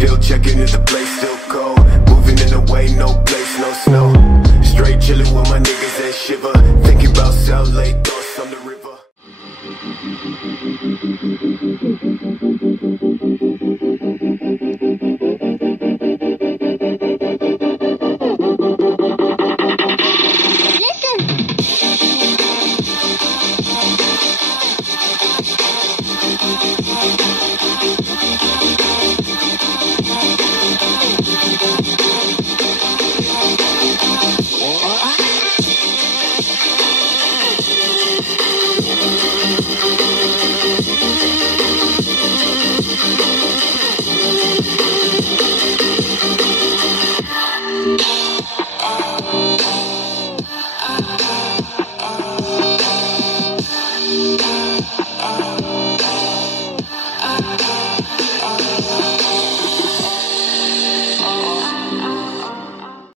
Still checking if the place still cold. Moving in the way, no place, no snow. Straight chilling with my niggas that shiver. Thinking about South Lake, thoughts on the river.